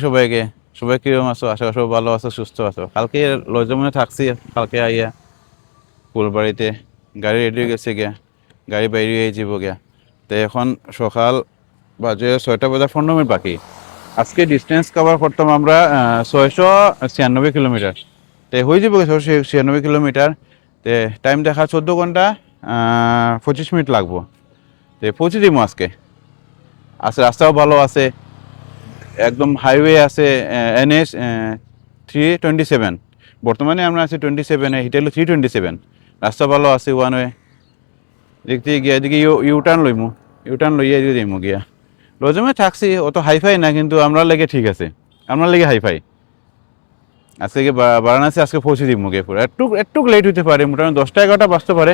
সবাইকে। সবাই কিরকম আছো? আশা করি সবাই ভালো আছো, সুস্থ আছো। কালকে লজমনে থাকছি, কালকে আইয়া ফুলবাড়িতে গাড়ি রেডি হয়ে গেছে গিয়া, গাড়ি বাইরে হয়ে যাব গিয়া। তো এখন সকাল বাজে 6:15 বাকি। আজকে ডিস্টেন্স কভার করতাম আমরা 696 কিলোমিটার। তো হয়ে যাব 696 কিলোমিটার। তো টাইম দেখা 14 ঘন্টা 25 মিনিট লাগবো। তো পৌঁছে দিব আজকে। আজকে রাস্তাও ভালো আছে, একদম হাইওয়ে আছে। NH 327। বর্তমানে আমরা আছি 27-এ, এটা হলো 327। রাস্তা ভালো আছে, ওয়ান ওয়ে। দেখতে গিয়া এদিকে ইউটার্ন লইমু, ইউটার্ন লইয়া এদিকে যাইমু গিয়া। লজমে থাকছি, অত হাইফাই না, কিন্তু আমরা লেগে ঠিক আছে, আমরা লেগে হাইফাই। আজকে বারাণসী আজকে পৌঁছে দিব গিয়ে পুরো। একটু একটু লেট হইতে পারে, মোটামুটি 10টা 11টা বাজতে পারে,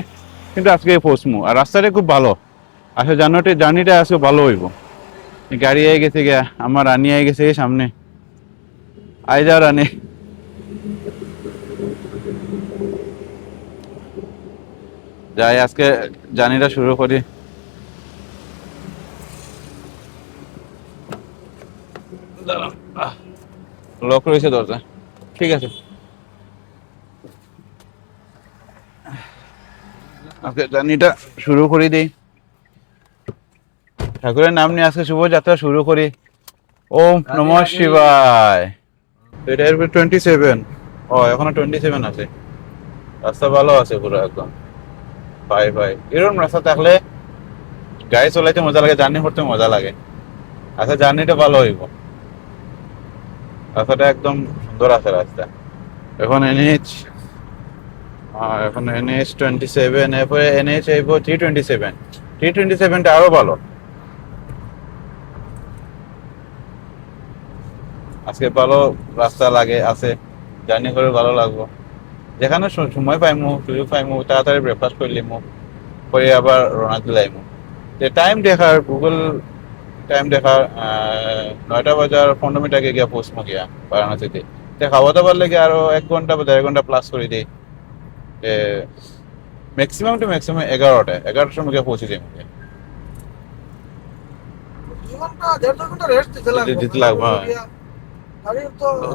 কিন্তু আজকে পৌঁছমু। আর রাস্তাটা খুব ভালো, আসলে জার্নিটা আজকে ভালো হইব। গাড়ি আই গেছে গিয়া, আমার রানি আই গেছে সামনে। আই যা রানি। যাই আজকে জার্নিটা শুরু করি। লক রয়েছে দরজা, ঠিক আছে। আজকে জার্নিটা শুরু করে দিই। ঠাকুরের নাম নিয়ে আজকে শুভযাত্রা শুরু করি। ওম নমঃ শিবায়। এটা এর 27। ও, এখনো 27 আছে। রাস্তা ভালো আছে পুরো একদম। ভাই ভাই, এরকম রাস্তা থাকলে গাড়ি চলাইতে মজা লাগে, জার্নি করতে মজা লাগে। আচ্ছা, জার্নিটা ভালো হইব। রাস্তাটা একদম সুন্দর আছে রাস্তা। এখন NH 27, এরপরে NH আইব 327। 327টা আরো ভালো। আজকে ভালো রাস্তা লাগে আছে, জার্নি করে ভালো লাগবো। যেখানে সময় পাইমু, সুযোগ পাইমু, তাড়াতাড়ি ব্রেকফাস্ট করলিমু, করে আবার রওনা দিলাইমু। যে টাইম দেখার, গুগল টাইম দেখার 9:15 আগে গিয়া পৌঁছমু গিয়া বারাণসীতে। খাওয়া দাওয়ার লেগে আরো 1 ঘন্টা বা 1.5 ঘন্টা প্লাস করে দিই। ম্যাক্সিমাম টু ম্যাক্সিমাম 11টার সময় গিয়ে পৌঁছে যাই। দিতে লাগবে, হ্যাঁ।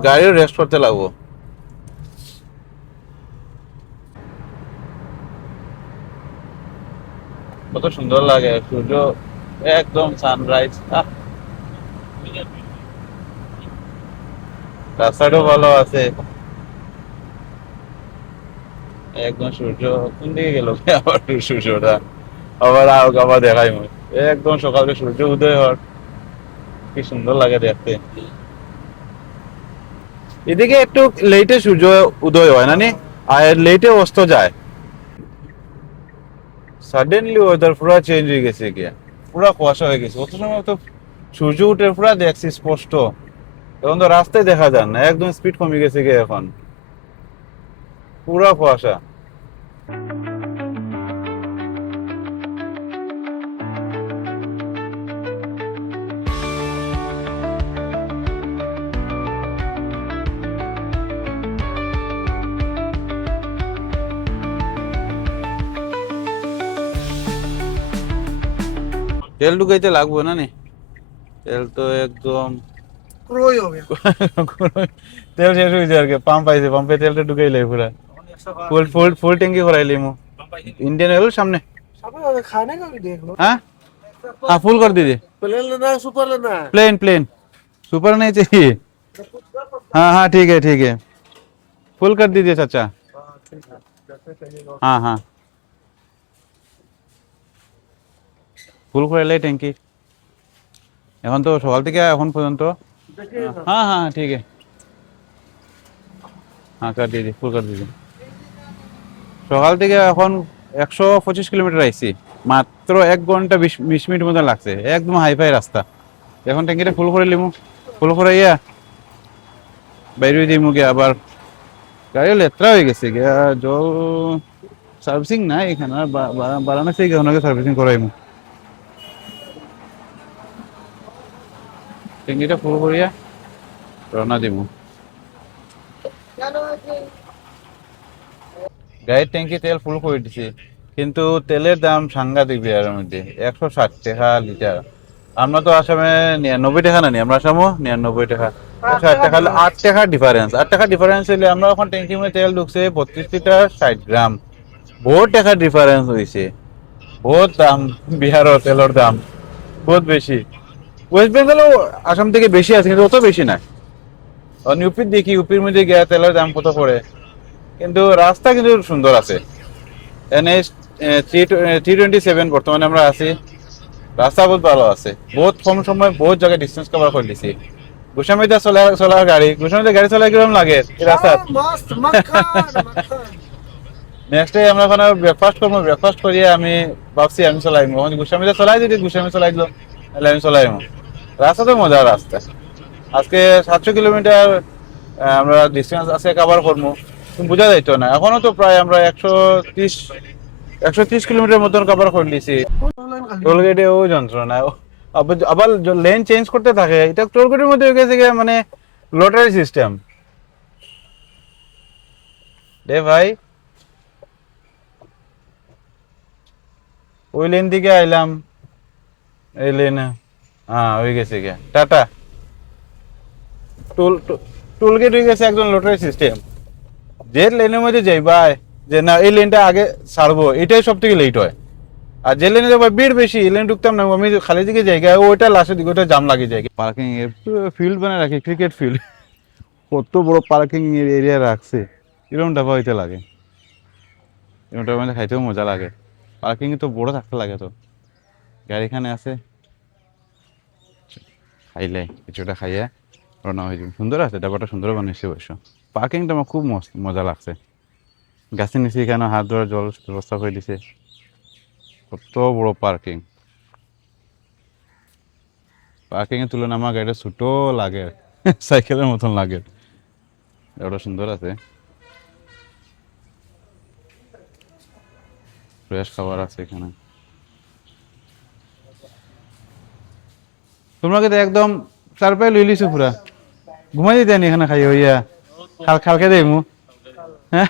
গাড়িও রেস্ট করতে লাগবো। কত সুন্দর লাগে সূর্য, একদম সানরাইজ। রাস্তাটাও ভালো আছে, একদম সূর্য কোন দিকে গেল আবার সূর্যটা আবার দেখাই মুই। একদম সকালে সূর্য উদয় হওয়ার কি সুন্দর লাগে দেখতে। এদিকে একটু লেটে সূর্য উদয় হয় না নি, আর লেটে অস্ত যায়। সাডেনলি ওয়েদার পুরা চেঞ্জ হয়ে গেছে গিয়া, পুরা কুয়াশা হয়ে গেছে। অত সময় তো সূর্য উঠে পুরা দেখছি স্পষ্ট। এখন তো রাস্তায় দেখা যায় না, একদম স্পিড কমে গেছে গিয়া, এখন পুরা কুয়াশা। তেল ঢুকাইতে লাগবে না নি, তেল তো একদম তেল শেষ হয়েছে আর কি। পাম্প পাইছে, পাম্পে তেলটা ঢুকাইলে পুরা ফুল ফুল ফুল ট্যাঙ্কি করাইলি মু। इंडियन ऑयल सामने। खाने का भी देख लो। हाँ हाँ, फुल कर दीजिए। प्लेन लेना है सुपर लेना है? प्लेन प्लेन, सुपर नहीं चाहिए। हाँ हाँ, ठीक है ठीक है, फुल कर दीजिए चाचा। हाँ ठीक है, जैसे चाहिए हाँ हाँ, ফুল করে ট্যাঙ্কি। এখন তো সকাল থেকে এখন পর্যন্ত। देखिए ना। हाँ हाँ ठीक है, हाँ कर दीजिए, ফুল कर दीजिए। সকাল থেকে এখন 125 কিলোমিটার আইছি, মাত্র 1 ঘন্টা 20 মিনিট মতো লাগছে। একদম হাইফাই রাস্তা। এখন ট্যাঙ্কিটা ফুল করে লিমু, ফুল করাইয়া বাইরে দিমু গিয়া। আবার গাড়িও লেত্রা হয়ে গেছে গিয়া, জল সার্ভিসিং নাই এখানে। বারাণসী গিয়ে ওনাকে সার্ভিসিং করাইমু। ট্যাঙ্কিটা ফুল করিয়া রওনা দিমু। গাড়ির ট্যাঙ্কি তেল ফুল করে দিছি, কিন্তু তেলের দাম সাংঘাতিক বিহারের মধ্যে। 160 টাকা লিটার। আমরা তো আসামে 99 টাকা না নি, আমরা আসামও 99 টাকা। 160 টাকা হলে 8 টাকা ডিফারেন্স, 8 টাকা ডিফারেন্স হলে আমরা এখন ট্যাঙ্কির মধ্যে তেল ঢুকছে 32 লিটার 60 গ্রাম, বহুত টাকা ডিফারেন্স হয়েছে, বহুত দাম। বিহারের তেলের দাম বহুত বেশি। ওয়েস্ট বেঙ্গলও আসাম থেকে বেশি আছে কিন্তু অত বেশি না। ইউপির দেখি, ইউপির মধ্যে গিয়ে তেলের দাম কত পড়ে, কিন্তু রাস্তা কিন্তু সুন্দর আছে। এনএইচ 327 বর্তমানে আমরা আছি, রাস্তা বহুত ভালো আছে, বহুত কম সময় বহুত জায়গায় ডিস্টেন্স কভার করে দিছি। গোস্বামীতে চলার গাড়ি, গোস্বামীতে গাড়ি চলা কিরকম লাগে এই রাস্তা। मस्त मक्खन मक्खन নেক্সট ডে আমরা ওখানে ব্রেকফাস্ট করবো, ব্রেকফাস্ট করিয়ে আমি ভাবছি আমি চলাই গোস্বামীতে চলাই, যদি গোস্বামী চলাই দিল তাহলে আমি চলাই রাস্তা তো মজার রাস্তা। আজকে 700 কিলোমিটার আমরা ডিস্টেন্স আছে কভার করবো, বোঝা যাইতো না। এখনো তো প্রায় আমরা 130 কিলোমিটার মতন কভার করে নিয়েছি। টোল গেটে ও যন্ত্রণা, আবার লেন চেঞ্জ করতে থাকে, এটা টোল গেটের মধ্যে হয়ে গেছে মানে লটারি সিস্টেম রে ভাই। ওই লেন থেকে আইলাম এই লেনে, হ্যাঁ হয়ে গেছে গিয়া টাটা। টোল টোল গেট হয়ে গেছে একজন লটারি সিস্টেম, যে লেনের মধ্যে যাইবা যে না এই লেনটা আগে ছাড়বো, এটাই সব থেকে লেট হয়। আর যে লেনে যাবো ভিড় বেশি, এই লেনে ঢুকতাম না আমি, খালি দিকে জায়গা ওইটা লাস্টের দিকে ওইটা জাম লাগে যায়। পার্কিং এর ফিল্ড বানায় রাখি, ক্রিকেট ফিল্ড, কত বড় পার্কিং এরিয়া রাখছে, এরকম ডাবা হইতে লাগে, এরকম ডাবা মধ্যে খাইতেও মজা লাগে। পার্কিং তো বড় থাকতে লাগে, তো গাড়ি এখানে আছে, খাইলে কিছুটা খাইয়া রওনা হয়ে যাবে। সুন্দর আছে ডাবাটা, সুন্দর বানিয়েছে অবশ্য। পার্কিংটা আমার খুব মজা লাগছে, গাছের নিচে এখানে হাত ধোয়ার জল ব্যবস্থা করে দিছে, কত বড় পার্কিং। পার্কিং এর তুলনায় আমার গাড়িটা ছোট লাগে, সাইকেলের মতন লাগে, ওটা সুন্দর আছে। ফ্রেশ খাবার আছে এখানে। তোমরা কিন্তু একদম চার পায়ে লই লিছো পুরা, ঘুমাই দিতে নি এখানে খাই হইয়া খালকে দেই মু, হ্যাঁ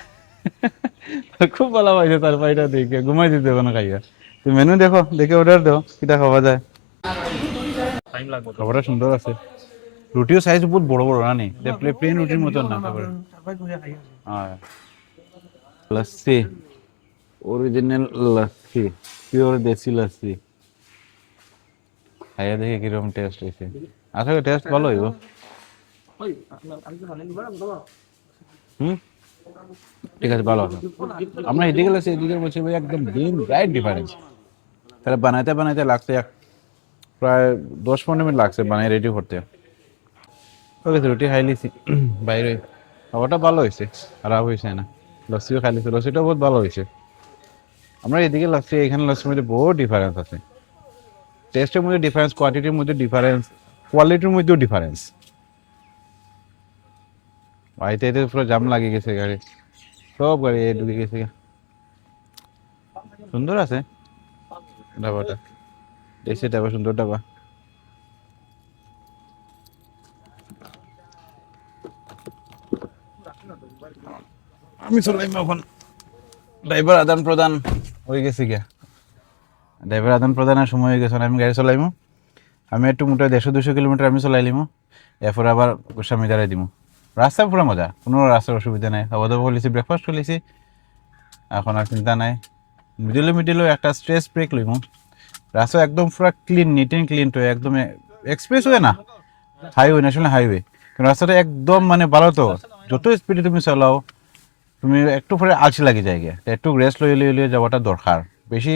খুব ভালো পাইছে তার পাইটা দেখে, ঘুমাই দিতে ওখানে খাইয়া। তুমি মেনু দেখো, দেখে অর্ডার দাও কিটা খাওয়া যায়। খাবারটা সুন্দর আছে, রুটিও সাইজ বহুত বড় বড় না নি, প্লেন রুটির মতন না। তারপরে হ্যাঁ লস্যি, অরিজিনাল লস্যি, পিওর দেশি লস্যি, খাইয়া দেখি কিরকম টেস্ট হয়েছে। আশা করি টেস্ট ভালো হইব। হুম, ঠিক আছে, ভালো আছে। আমরা এদিকে গেছি, এদিকে বলছি ভাই একদম দিন রাইট ডিফারেন্স। তাহলে বানাইতে বানাইতে লাগছে প্রায় 10-15 মিনিট লাগছে বানাই রেডি করতে। ওকে রুটি খাই লিছি বাইরে, খাবারটা ভালো হয়েছে, খারাপ হয়েছে না। লস্যিও খাই লিছি, লস্যিটাও বহুত ভালো হয়েছে। আমরা এদিকে লস্যি, এখানে লস্যির মধ্যে বহুত ডিফারেন্স আছে, টেস্টের মধ্যে ডিফারেন্স, কোয়ান্টিটির মধ্যে ডিফারেন্স, কোয়ালিটির মধ্যেও ডিফারেন্স। বাড়িতে এতে পুরো জাম লাগিয়ে গেছে গাড়ি, সব গাড়ি ঢুকে গেছে। সুন্দর আছে ধাবাটা, দেখছি ধাবা, সুন্দর ধাবা। আমি চলাইম এখন, ড্রাইভার আদান প্রদান হয়ে গেছে গিয়া, ড্রাইভার আদান প্রদানের সময় হয়ে গেছে, আমি গাড়ি চলাইমু। আমি একটু মোটাই 150-200 কিলোমিটার আমি চলাই লিমু, এরপর আবার গোস্বামী দাঁড়াই দিমু। রাস্তা পুরো মজা, কোনো রাস্তার অসুবিধা নাই। খাওয়া দাওয়া করলেছি, ব্রেকফাস্ট করলেছি, এখন আর চিন্তা নাই। মিডিলেও একটা স্ট্রেস ব্রেক লইমু। রাস্তা একদম পুরো ক্লিন, নিট অ্যান্ড ক্লিন, তো একদম এক্সপ্রেস ওয়ে না, হাইওয়ে, ন্যাশনাল হাইওয়ে, কিন্তু রাস্তাটা একদম মানে ভালো। তো যত স্পিডে তুমি চালাও, তুমি একটু পরে আলসি লাগে যায় গিয়া, একটু রেস্ট লইলে যাওয়াটা দরকার। বেশি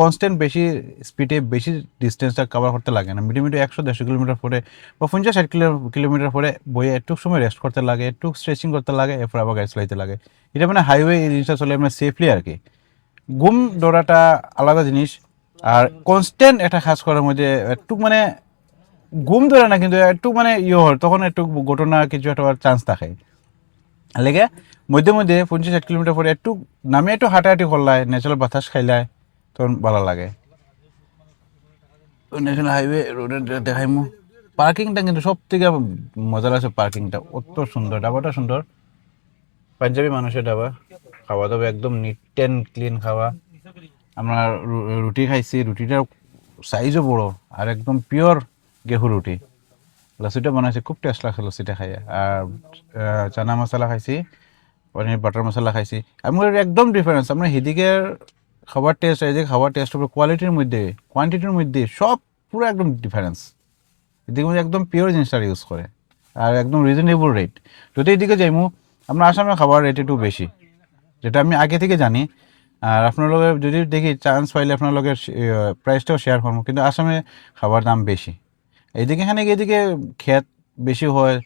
কনস্ট্যান্ট বেশি স্পিডে বেশি ডিস্টেন্সটা কভার করতে লাগে না। মিডিয়াম 100-150 কিলোমিটার পরে বা 50-60 কিলোমিটার পরে বইয়ে একটু সময় রেস্ট করতে লাগে, একটু স্ট্রেচিং করতে লাগে, এরপর আবার গাড়ি চালাইতে লাগে। এটা মানে হাইওয়ে এই জিনিসটা চলে মানে সেফলি আর কি। ঘুম ধরাটা আলাদা জিনিস, আর কনস্ট্যান্ট একটা কাজ করার মধ্যে একটু মানে ঘুম ধরে না, কিন্তু একটু মানে হয়, তখন একটু ঘটনা কিছু একটা চান্স থাকে। লেগে মধ্যে মধ্যে 50-60 কিলোমিটার পরে একটু নামে একটু হাঁটাহাঁটি করলায়, ন্যাচারাল বাতাস খাইলায়, তখন ভালো লাগে। ন্যাশনাল হাইওয়ে রোডের দেখাইমু। পার্কিংটা কিন্তু সব থেকে মজা লাগছে, পার্কিংটা অত সুন্দর, ডাবাটা সুন্দর, পাঞ্জাবি মানুষের ডাবা। খাওয়া দাওয়া একদম নিট অ্যান্ড ক্লিন খাওয়া। আমরা রুটি খাইছি, রুটিটার সাইজও বড়, আর একদম পিওর গেহু রুটি, লস্যিটা বানাইছে, খুব টেস্ট লাগছে লস্যিটা খাইয়া। আর চানা মশলা খাইছি, পনির বাটার মশলা খাইছি। আমার একদম ডিফারেন্স, আমরা এদিকের খাবার টেস্ট, এই যে খাবার টেস্ট হবে কোয়ালিটির মধ্যে, কোয়ান্টিটির মধ্যে সব পুরো একদম ডিফারেন্স। এদিকে মধ্যে একদম পিওর জিনিসটা ইউজ করে আর একদম রিজনেবল রেট। যদি এদিকে যাইমু, আমরা আসামে খাবার রেট একটু বেশি, যেটা আমি আগে থেকে জানি। আর আপনার লগে যদি দেখি চান্স পাইলে আপনার লগে প্রাইসটাও শেয়ার করবো, কিন্তু আসামে খাবার দাম বেশি। এইদিকে এখানে এদিকে ক্ষেত বেশি হয়,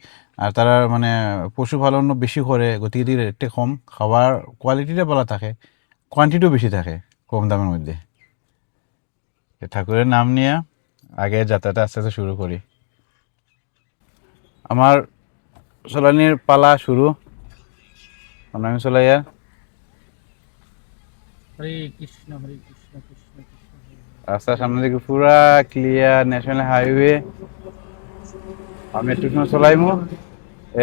আর তারা মানে পশুপালনও বেশি করে, গতিকে এদিকে রেটটা কম, খাবার কোয়ালিটিটা ভালো থাকে, কোয়ান্টিটিও বেশি থাকে কম দামের মধ্যে। তো ঠাকুরের নাম নিয়ে আগে যাত্রাটা আস্তে আস্তে শুরু করি। আমার সোলানির পালা শুরু, আমি সোলাইয়া। হরে কৃষ্ণ হরে কৃষ্ণ কৃষ্ণ কৃষ্ণ হরে হরে। রাস্তার সামনে দিকে পুরা ক্লিয়ার, ন্যাশনাল হাইওয়ে। আমি একটু সময় চলাইমু,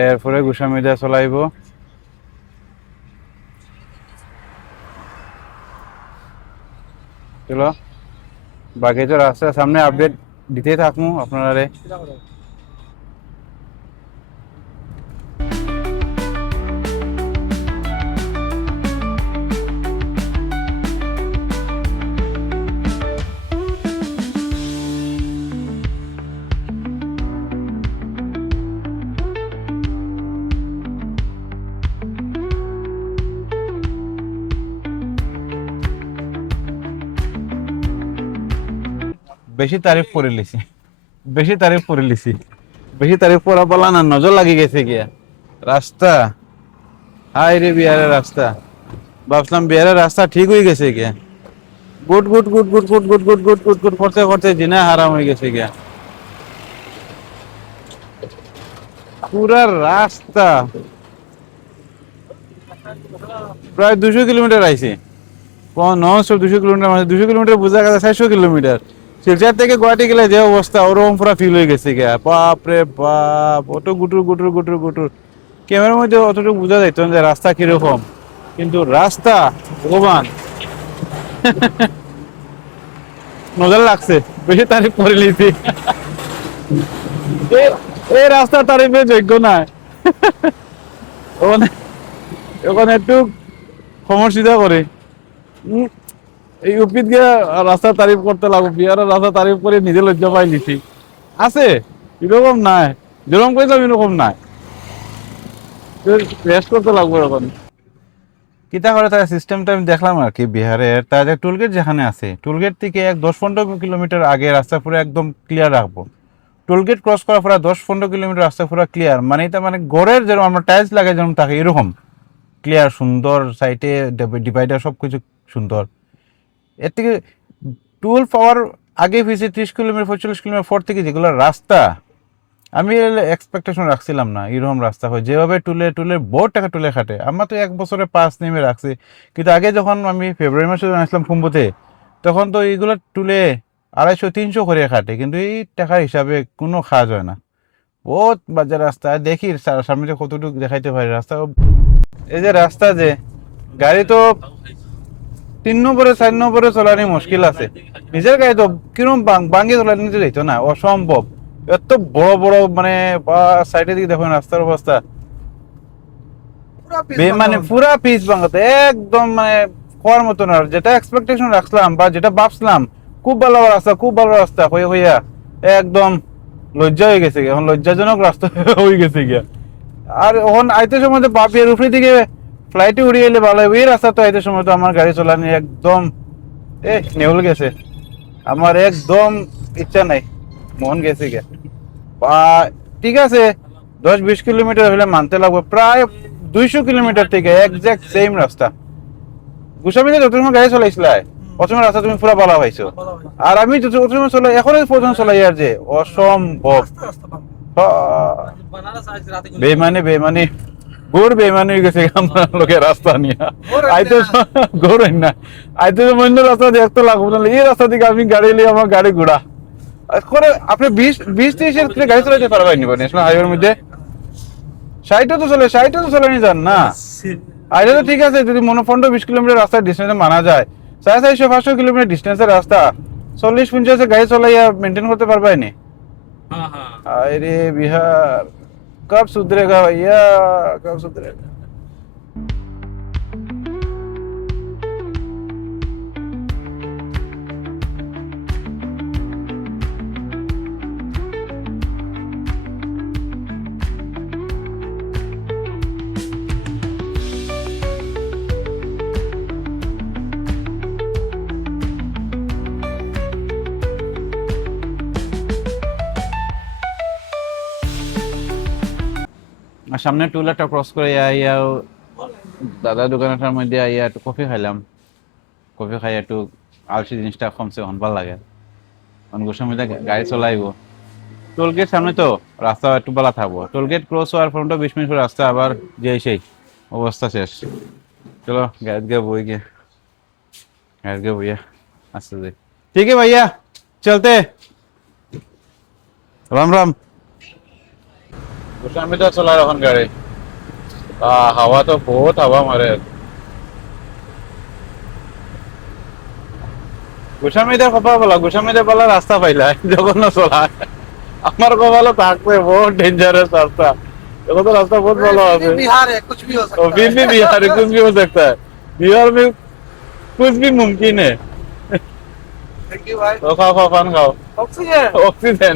এরপরে গোস্বামীদা চলাইব। চলো বাকি তো রাস্তার সামনে আপডেট দিতেই থাকবো আপনারা। বেশি তারিফ করে লিছি, বেশি তারিফ করে লিছি, বেশি তারিফ করা বলা না, নজর লাগি গেছে গিয়া রাস্তা। হাই রে বিহারের রাস্তা, ভাবছিলাম বিহারের রাস্তা ঠিক হয়ে গেছে গিয়া, good good good good good good good good good good করতে করতে জিনা হারাম হয়ে গেছে গিয়া। পুরা রাস্তা প্রায় 200 কিলোমিটার আইছে, নন স্টপ 200 কিলোমিটার, মানে 200 কিলোমিটার বোঝা গেছে 400 কিলোমিটার। শিলচর থেকে গুয়াহাটি গেলে যে অবস্থা, ওরকম পুরা ফিল হয়ে গেছে গিয়া। বাপ রে বাপ, অত গুটুর গুটুর গুটুর গুটুর, ক্যামেরার মধ্যে অতটুকু বোঝা যাইত না যে রাস্তা কিরকম, কিন্তু রাস্তা ভগবান নজর লাগছে, বেশি তারিফ করে লিছি। এই রাস্তা তারিফের যোগ্য নাই। ওখানে ওখানে একটু সমস্যা করে এই ইউপিত গিয়ে রাস্তা তারিফ করতে লাগবো, বিহারের রাস্তা তারিফ করে নিজে লজ্জা পাই লিছি। আছে এরকম নাই, যেরকম কইলাম এরকম নাই, রেস্ট করতে লাগবো এখন। কিতা করে তার সিস্টেমটা আমি দেখলাম আর কি। বিহারের তার যে টোলগেট যেখানে আছে, টোলগেট থেকে 10-15 কিলোমিটার আগে রাস্তা পুরো একদম ক্লিয়ার রাখবো। টোলগেট ক্রস করার পরে 10-15 কিলোমিটার রাস্তা পুরো ক্লিয়ার, মানে এটা মানে গড়ের যেরকম আমরা টাইলস লাগাই যেরকম থাকে এরকম ক্লিয়ার, সুন্দর, সাইডে ডিভাইডার সব কিছু সুন্দর। এর থেকে টুল পাওয়ার আগে ফিসে 30 কিলোমিটার 45 কিলোমিটার পর থেকে যেগুলো রাস্তা, আমি এক্সপেকটেশন রাখছিলাম না এরকম রাস্তা হয়। যেভাবে টুলে টুলে বহুত টাকা টুলে খাটে, আমরা তো 1 বছরে পাস নেমে রাখছি, কিন্তু আগে যখন আমি ফেব্রুয়ারি মাসে আসলাম কুম্ভতে, তখন তো এইগুলো টুলে 250-300 করে খাটে, কিন্তু এই টাকার হিসাবে কোনো কাজ হয় না। বহুত বাজে রাস্তা, দেখি সামনে কতটুকু দেখাইতে পারি রাস্তা। এই যে রাস্তা, যে গাড়ি তো 3 নম্বরে 4 নম্বরে চলানি মুশকিল আছে, নিজের গাড়ি তো কিরকম বাঙ্গি চলানি নিতে যাইতো না, অসম্ভব। এত বড় বড় মানে সাইডের দিকে দেখুন রাস্তার অবস্থা, মানে পুরা পিচ ভাঙাতে একদম, মানে হওয়ার মতো না। যেটা এক্সপেকটেশন রাখলাম বা যেটা ভাবছিলাম খুব ভালো রাস্তা, খুব ভালো রাস্তা হয়ে হইয়া একদম লজ্জা হয়ে গেছে গিয়া, এখন লজ্জাজনক রাস্তা হয়ে গেছে গিয়া। আর এখন আইতে সময় তো বাপের উপরে দিকে ফ্লাইটে উড়িয়ে এলে ভালো হবে, এই রাস্তা তো আইতে সময় তো আমার গাড়ি চালানি একদম নেউল গেছে, আমার একদম ইচ্ছা নাই, মন গেছে গিয়া। বা ঠিক আছে 10-20 কিলোমিটার হলে মানতে লাগবে, প্রায় 200 কিলোমিটার থেকে একজ্যাক্ট সেম রাস্তা। গোস্বামীতে যত সময় গাড়ি চলাইছিলাই প্রথমে রাস্তা তুমি পুরা ভালো পাইছো, আর আমি যত সময় চলাই এখন প্রথম চলাই আর যে অসম্ভব। বেমানি বেমানি ঘোর বেমানি হয়ে গেছে আমার লোকের রাস্তা নিয়ে। আইতে ঘোর হয় না, আইতে অন্য রাস্তা দেখতে লাগবো না, এই রাস্তা দিকে আমি গাড়ি নিয়ে আমার গাড়ি ঘোড়া করে। আপনি 20-30 গাড়ি চালাইতে পারবেন নি ন্যাশনাল হাইওয়ের মধ্যে? 60 তো চলে, 60 তো চলে নিয়ে যান না। আইলে তো ঠিক আছে, যদি মনে 15-20 কিলোমিটার রাস্তার ডিস্টেন্সে মানা যায়, 450-500 কিলোমিটার ডিস্টেন্সের রাস্তা 40-50 গাড়ি চলাইয়া মেনটেন করতে পারবেন নি? हाँ हाँ अरे बिहार कब सुधरेगा भैया, कब सुधरेगा। আর সামনে টুলারটা ক্রস করে ইয়া দাদা দোকানটার মধ্যে আইয়া একটু কফি খাইলাম। কফি খাই একটু আলসি জিনিসটা কমছে ভাল লাগে। কারণ গোস্বামীতে গাড়ি চলাইব, টোলগেট সামনে তো রাস্তা একটু বেলা থাকবো। টোলগেট ক্রস হওয়ার পর 20 মিনিট পর রাস্তা আবার যে সেই অবস্থা শেষ। চলো গাড়ি গিয়ে বই গিয়ে, গাড়ি গিয়ে বইয়া আসতে যাই। ঠিক है भैया चलते। राम राम। गोस्वामी तो चला এখন গাড়ি। হাওয়া তো বহুত হাওয়া মারে। গোস্বামীদের কথা বলা, গোস্বামীদের বলা রাস্তা পাইলা যখন চলা। আমার কপালে থাকবে বহুত डेंजरस रास्ता। देखो तो रास्ता बहुत ভালো আছে। बिहार है कुछ भी हो और सकता फिर भी बिहार है, कुछ भी हो सकता है। बिहार में कुछ भी मुमकिन है। थैंक यू भाई तो खाओ खाओ पान खाओ, ऑक्सीजन ऑक्सीजन।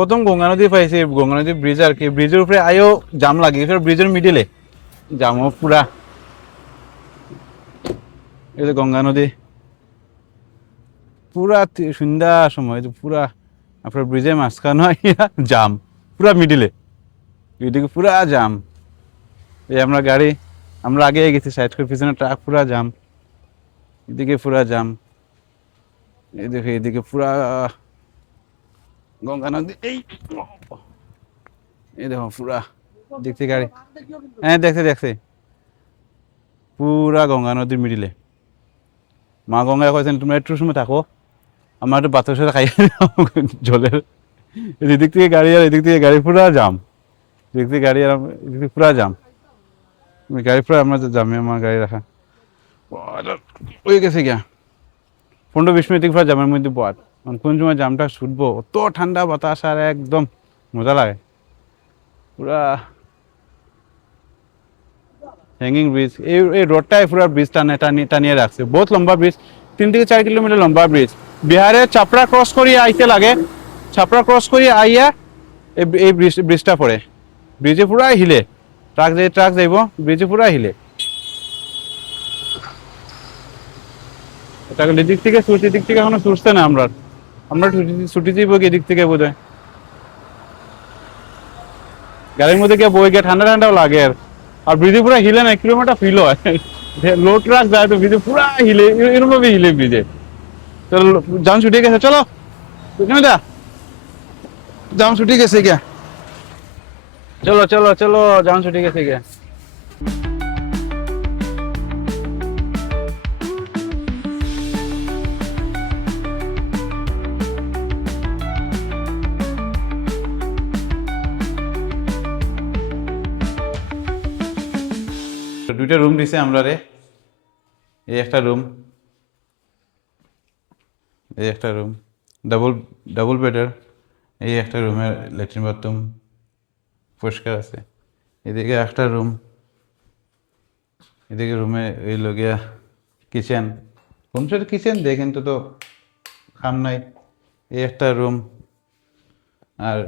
প্রথম গঙ্গা নদী পাইছি, গঙ্গা নদী ব্রিজ আর কি, ব্রিজের উপরে আয়ো জাম লাগে, ব্রিজের মিডিলে জামও পুরা। এই যে গঙ্গা নদী পুরা সন্ধ্যার সময় পুরা আপনার ব্রিজের মাঝখানে জাম পুরা মিডিলে, এদিকে পুরা জাম। এই আমরা গাড়ি আমরা আগে গেছি সাইড করে, পিছনে ট্রাক পুরা জাম, এদিকে পুরা জাম। এদিকে এদিকে পুরা গঙ্গা নদী। এই দেখো পুরা দেখতে গাড়ি, হ্যাঁ দেখতে দেখতে পুরা গঙ্গা নদীর মিডিলে। মা গঙ্গায় কয়েছেন তোমরা একটু সময় থাকো, আমার একটু বাচ্চার সাথে খাইয়ে জলের। এদিক থেকে গাড়ি আর এদিক থেকে গাড়ি পুরা জাম, এদিক থেকে গাড়ি আর এদিক থেকে পুরা জাম। গাড়ি পুরা আমরা জামে আমার গাড়ি রাখা হয়ে গেছে গিয়া 15-20 মিনিট পুরা জামের মধ্যে পড়। কোন সময় জামটা ছুটবো, অত ঠান্ডা বাতাস আর একদম মজা লাগে পুরা। হ্যাঙ্গিং ব্রিজ, এই রোডটাই পুরা ব্রিজ টানিয়ে রাখছে, বহুত লম্বা ব্রিজ, 3 থেকে 4 কিলোমিটার লম্বা ব্রিজ। বিহারে চাপড়া ক্রস করিয়ে আইতে লাগে, চাপড়া ক্রস করিয়ে আইয়া এই ব্রিজটা পড়ে, ব্রিজে পুরা হিলে, ট্রাক যাইব ব্রিজে পুরা হিলে। এটা এদিক থেকে ছুটি, দিক থেকে এখনো ছুটছে না, আমরা আমরা ছুটি যাইব এদিক থেকে বোধ হয়। গাড়ির মধ্যে গিয়ে বই গিয়ে ঠান্ডা ঠান্ডাও লাগে। আর ব্রিজে পুরা হিলে না, 1 কিলোমিটার ফিল হয়, লো ট্রাক যায় তো ব্রিজে পুরা হিলে, এরকম ভাবে হিলে ব্রিজে। চলো জাম ছুটে গেছে, চলো জাম ছুটে গেছে গিয়া, চলো চলো চলো জাম ছুটে গেছে গিয়া। দুইটা রুম দিছে আমরা রে, এই একটা রুম, এই একটা রুম ডাবল বেডের। এই একটা রুমের ল্যাট্রিন বাথরুম পরিষ্কার আছে। এদিকে একটা রুম, এদিকে রুমে এই লগিয়া কিচেন, রুম সাথে কিচেন দেয় কিন্তু তো খাম নাই। এই একটা রুম, আর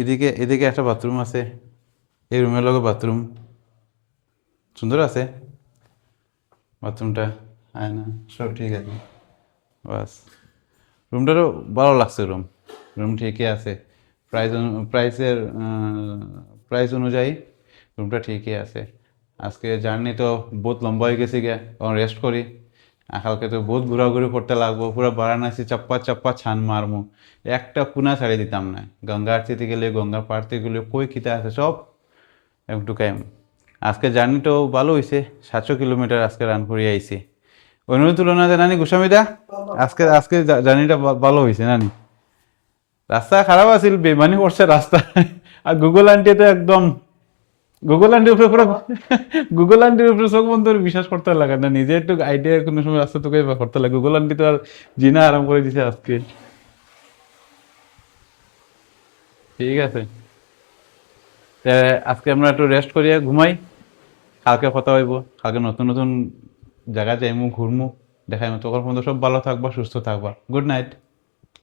এদিকে এদিকে একটা বাথরুম আছে, এই রুমের লগে বাথরুম সুন্দর আছে, বাথরুমটা আয়না সব ঠিক আছে। বাস রুমটারও ভালো লাগছে, রুম ঠিকই আছে, প্রাইস অনুযায়ী রুমটা ঠিকই আছে। আজকে জার্নি তো বহুত লম্বা হয়ে গেছে গিয়া, কারণ রেস্ট করি। কালকে তো বহুত ঘোরাঘুরি করতে লাগবো, পুরো বারাণসী চাপ্পা চাপ্পা ছান মারমু, একটা কোনা ছাড়ি দিতাম না। গঙ্গা আরতিতে গেলে, গঙ্গার পাড়তে গেলে কই খিতা আছে সব একটু কাইম আজকে জার্নিটাও ভালো হয়েছে, 700 কিলোমিটার আজকে রান করে আইছি। অন্য তুলনায় নানি গোস্বামীদা আজকে আজকে জার্নিটা ভালো হয়েছে নানি। রাস্তা খারাপ আছিল, বেমানি করছে রাস্তা। আর গুগল আন্টি তো একদম, গুগল আন্টির উপরে পুরো, গুগল আন্টির উপরে চোখ বন্ধ করে বিশ্বাস করতে লাগে না, নিজে একটু আইডিয়া কোনো সময় রাস্তা তোকে করতে লাগে। গুগল আন্টি তো আর জিনা আরাম করে দিছে আজকে। ঠিক আছে, তে আজকে আমরা একটু রেস্ট করিয়া ঘুমাই, কালকে কথা হইব, কালকে নতুন নতুন জায়গা যাইমু, ঘুরমু, দেখাইমু। তখন পর্যন্ত সব ভালো থাকবা, সুস্থ থাকবা। Good night.